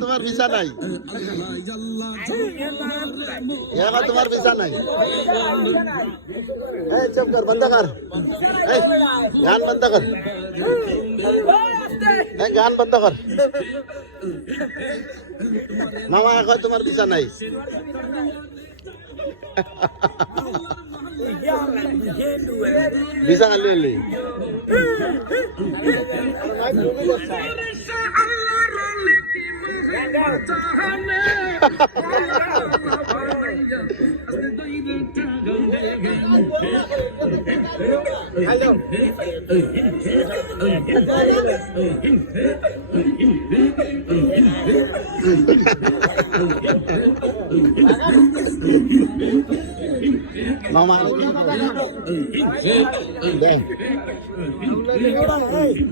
তোমার ভিসা নাই, তোমার ভিসা নাই। চুপ কর, বন্ধ কর, গান বন্ধ কর, গান বন্ধ কর। মামা এখন তোমার ভিসা নাই। ভিসা খালি হলি মামা